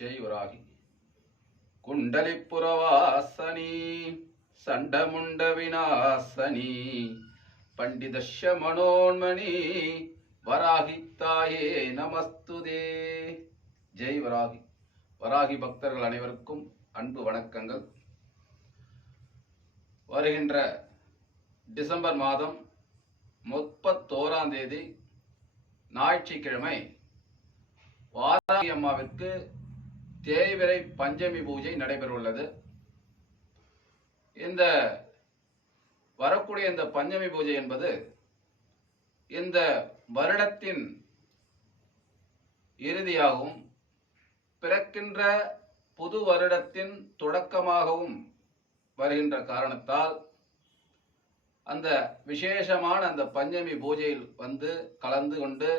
ஜெய் வராகி. குண்டலிப்புரவாசனி சண்டமுண்ட விநாசனி பண்டிதஷ்ய மனோன்மணி வராகி தாயே நமஸ்துதே. ஜெய் வராகி. வராகி பக்தர்கள் அனைவருக்கும் அன்பு வணக்கங்கள். வருகின்ற டிசம்பர் மாதம் 31ஆம் தேதி ஞாயிற்றுக்கிழமை வாராகி அம்மாவிற்கு தேய்பிறை பஞ்சமி பூஜை நடைபெறவுள்ளது. இந்த வரக்கூடிய இந்த பஞ்சமி பூஜை என்பது இந்த வருடத்தின் இறுதியாகவும் பிறக்கின்ற புது வருடத்தின் தொடக்கமாகவும் வருகின்ற காரணத்தால் அந்த விசேஷமான அந்த பஞ்சமி பூஜையில் வந்து கலந்து கொண்டு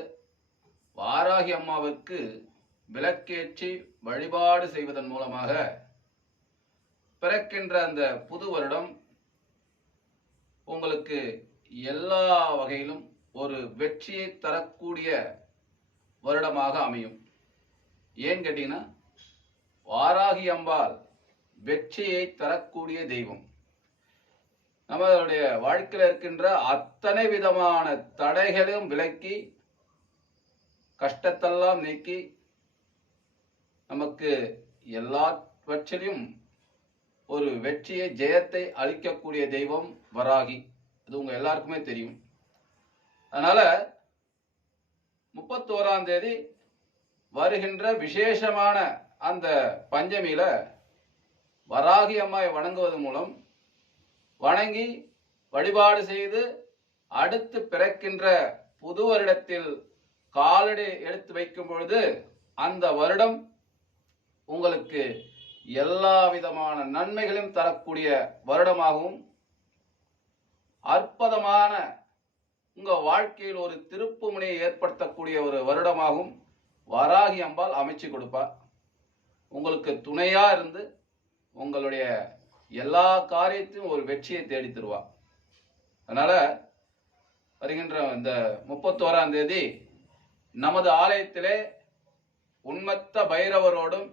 வாராகி அம்மாவிற்கு விளக்கேற்றி வழிபாடு செய்வதன் மூலமாக பிறக்கின்ற அந்த புது வருடம் உங்களுக்கு எல்லா வகையிலும் ஒரு வெற்றியை தரக்கூடிய வருடமாக அமையும். ஏன் கேட்டீங்கன்னா, வாராகி அம்பாள் வெற்றியை தரக்கூடிய தெய்வம். நம்மளுடைய வாழ்க்கையில் இருக்கின்ற அத்தனை விதமான தடைகளையும் விலக்கி கஷ்டத்தெல்லாம் நீக்கி நமக்கு எல்லாவற்றிலும் ஒரு வெற்றியை ஜெயத்தை அளிக்கக்கூடிய தெய்வம் வராகி. அது உங்க எல்லாருக்குமே தெரியும். அதனால 31ஆம் தேதி வருகின்ற விசேஷமான அந்த பஞ்சமியில வராகி அம்மாவை வணங்குவதன் மூலம் வணங்கி வழிபாடு செய்து அடுத்து பிறக்கின்ற புது வருடத்தில் காலடி எடுத்து வைக்கும் பொழுது அந்த வருடம் உங்களுக்கு எல்லா விதமான நன்மைகளையும் தரக்கூடிய வருடமாகவும் அற்புதமான உங்க வாழ்க்கையில் ஒரு திருப்பு முனையை ஏற்படுத்தக்கூடிய ஒரு வருடமாகவும் வராகி அம்பாள் அமைச்சு கொடுப்பா. உங்களுக்கு துணையா இருந்து உங்களுடைய எல்லா காரியத்தையும் ஒரு வெற்றியை தேடி தருவா. அதனால வருகின்ற இந்த 31ஆம் தேதி நமது ஆலயத்திலே உன்மத்த பைரவரோடும்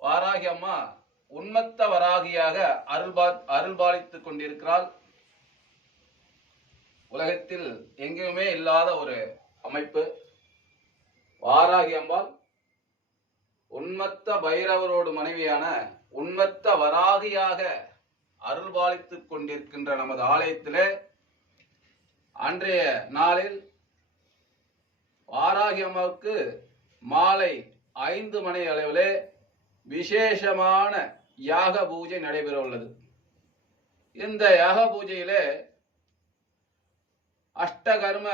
வாராகி அம்மா உன்மத்த வராகியாக அருள்பாலித்துக் கொண்டிருக்கிறாள். உலகத்தில் எங்கேயுமே இல்லாத ஒரு அமைப்பு. வாராகி அம்பாள் உன்மத்த பைரவரோடு மனைவியான உன்மத்த வராகியாக அருள்பாலித்துக் கொண்டிருக்கின்ற நமது ஆலயத்திலே அன்றைய நாளில் வாராகி அம்மாவுக்கு மாலை 5 மணி அளவிலே விசேஷமான யாக பூஜை நடைபெற உள்ளது. இந்த யாக பூஜையிலே அஷ்டகர்ம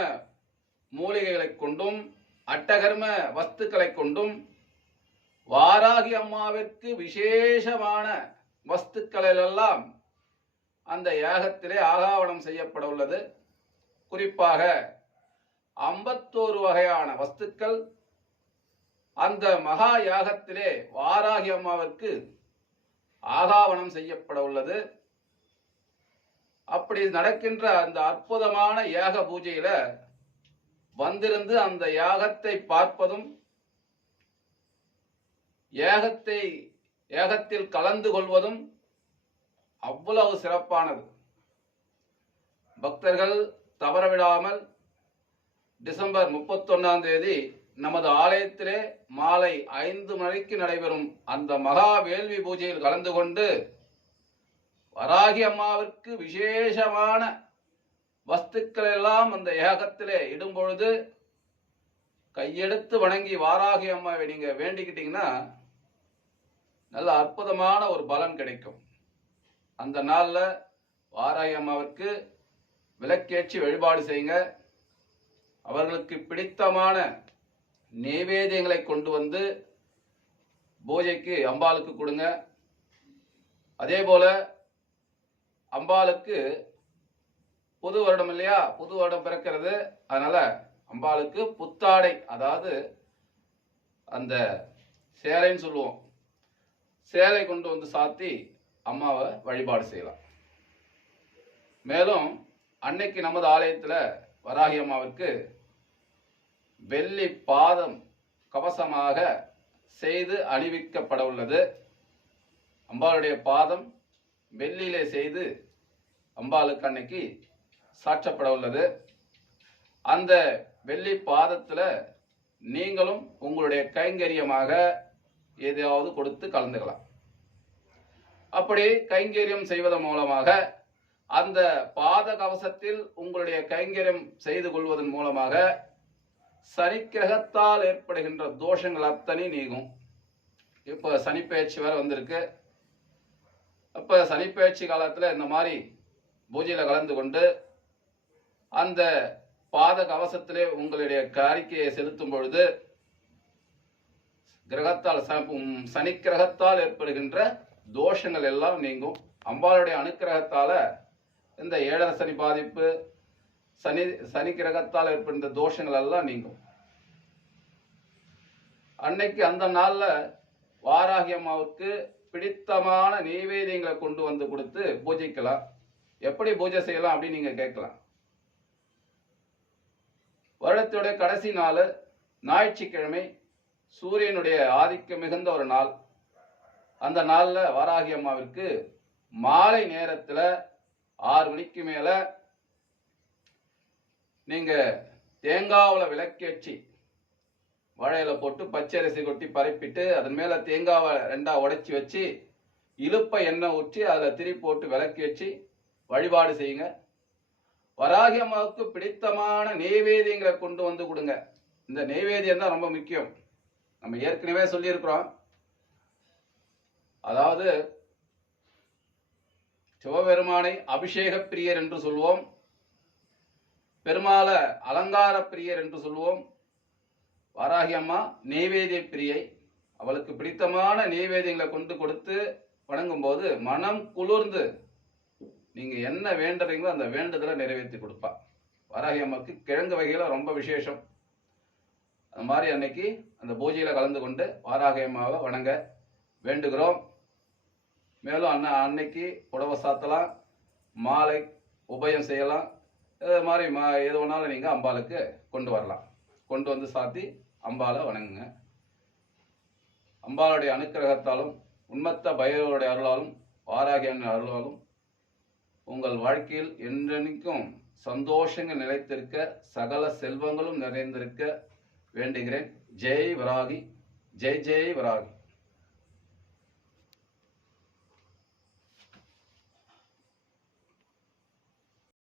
மூலிகைகளை கொண்டும் அட்டகர்ம வஸ்துக்களை கொண்டும் வாராகி அம்மாவிற்கு விசேஷமான வஸ்துக்களெல்லாம் அந்த யாகத்திலே ஆகாவனம் செய்யப்பட உள்ளது. குறிப்பாக 51 வகையான வஸ்துக்கள் அந்த மகா யாகத்திலே வாராகி அம்மாவிற்கு ஆகாவனம் செய்யப்பட உள்ளது. அப்படி நடக்கின்ற அந்த அற்புதமான யாக பூஜையில வந்திருந்து அந்த யாகத்தை பார்ப்பதும் யாகத்தில் கலந்து கொள்வதும் அவ்வளவு சிறப்பானது. பக்தர்கள் தவறவிடாமல் டிசம்பர் 31ஆம் தேதி நமது ஆலயத்திலே மாலை 5 மணிக்கு நடைபெறும் அந்த மகா வேள்வி பூஜையில் கலந்து கொண்டு வராகி அம்மாவிற்கு விசேஷமான வஸ்துக்கள் எல்லாம் அந்த யாகத்திலே இடும் பொழுது கையெடுத்து வணங்கி வாராகி அம்மாவை நீங்க வேண்டிக்கிட்டீங்கன்னா நல்ல அற்புதமான ஒரு பலன் கிடைக்கும். அந்த நாள்ல வாராகி அம்மாவிற்கு விளக்கேற்றி வழிபாடு செய்யுங்க. அவர்களுக்கு பிடித்தமான நைவேத்தியங்களை கொண்டு வந்து பூஜைக்கு அம்பாளுக்கு கொடுங்க. அதே போல அம்பாளுக்கு புது வருடம் இல்லையா, புது வருடம் பிறக்கிறது. அதனால அம்பாளுக்கு புத்தாடை, அதாவது அந்த சேலைன்னு சொல்லுவோம், சேலை கொண்டு வந்து சாத்தி அம்மாவை வழிபாடு செய்யலாம். மேலும் அன்னைக்கு நமது ஆலயத்தில் வராகி அம்மாவிற்கு வெள்ளி பாதம் கவசமாக செய்து அணிவிக்கப்பட உள்ளது. அம்பாளுடைய பாதம் வெள்ளியிலே செய்து அம்பாளுக்கு அன்னைக்கு சாற்றப்பட உள்ளது. அந்த வெள்ளி பாதத்துல நீங்களும் உங்களுடைய கைங்கரியமாக எதையாவது கொடுத்து கலந்துக்கலாம். அப்படி கைங்கரியம் செய்வதன் மூலமாக அந்த பாத கவசத்தில் உங்களுடைய கைங்கரியம் செய்து கொள்வதன் மூலமாக சனிக்கிரகத்தால் ஏற்படுகின்ற தோஷங்கள் அத்தனை நீங்கும். இப்ப சனிப்பெயர்ச்சி வேற வந்திருக்கு. அப்ப சனிப்பெயர்ச்சி காலத்துல இந்த மாதிரி பூஜையில கலந்து கொண்டு அந்த பாத கவசத்திலே உங்களுடைய காரிக்கையை செலுத்தும் பொழுது கிரகத்தால் சனி கிரகத்தால் ஏற்படுகின்ற தோஷங்கள் எல்லாம் நீங்கும். அம்பாளுடைய அனுக்கிரகத்தால இந்த ஏழரை சனி பாதிப்பு, சனி கிரகத்தால் ஏற்படுகின்ற தோஷங்கள் எல்லாம் நீங்கும். அன்னைக்கு அந்த நாள்ல வாராகி அம்மாவுக்கு பிடித்தமான நெய்வேதியங்களை கொண்டு வந்து கொடுத்து பூஜைக்கலாம். எப்படி பூஜை செய்யலாம் அப்படின்னு நீங்க கேட்கலாம். வருடத்துடைய கடைசி நாள் ஞாயிற்றுக்கிழமை, சூரியனுடைய ஆதிக்கம் மிகுந்த ஒரு நாள். அந்த நாள்ல வாராகி அம்மாவிற்கு மாலை நேரத்துல 6 மணிக்கு மேல நீங்க தேங்காவுல விளக்கேற்றி வாழையில போட்டு பச்சரிசி கொட்டி பரப்பிட்டு அதன் மேல தேங்காவை 2ஆ உடைச்சி வச்சு இலுப்பை எண்ணெய் ஊற்றி அதுல திரி போட்டு விளக்கேற்றி வழிபாடு செய்யுங்க. வராகி அம்மாவுக்கு பிடித்தமான நெய்வேதியங்களை கொண்டு வந்து கொடுங்க. இந்த நெய்வேதியம் தான் ரொம்ப முக்கியம். நம்ம ஏற்கனவே சொல்லியிருக்கிறோம். அதாவது சிவபெருமானை அபிஷேக பிரியர் என்று சொல்வோம், பெருமாளை அலங்கார பிரியர் என்று சொல்வோம். வாராகி அம்மா நெய்வேதிய பிரியை. அவளுக்கு பிடித்தமான நெய்வேதியங்களை கொண்டு கொடுத்து வணங்கும் போது மனம் குளிர்ந்து நீங்க என்ன வேண்டுறீங்களோ அந்த வேண்டுதலை நிறைவேற்றி கொடுப்பா. வாராகி அம்மாவுக்கு கிழங்கு வகையில ரொம்ப விசேஷம். அந்த மாதிரி அன்னைக்கு அந்த பூஜையில கலந்து கொண்டு வாராகி அம்மாவை வணங்க வேண்டுகிறோம். மேலும் அன்னைக்கு புடவை சாத்தலாம், மாலை உபயம் செய்யலாம். இது மாதிரி எது வேணாலும் நீங்க அம்பாளுக்கு கொண்டு வரலாம். கொண்டு வந்து சாத்தி அம்பாளை வணங்குங்க. அம்பாளுடைய அனுக்கிரகத்தாலும் உண்மத்த பைரவருடைய அருளாலும் வாராகியின் அருளாலும் உங்கள் வாழ்க்கையில் என்றென்னைக்கும் சந்தோஷங்கள் நிலைத்திருக்க, சகல செல்வங்களும் நிறைந்திருக்க வேண்டுகிறேன். ஜெய் வராகி, ஜெய் ஜெய் வராகி.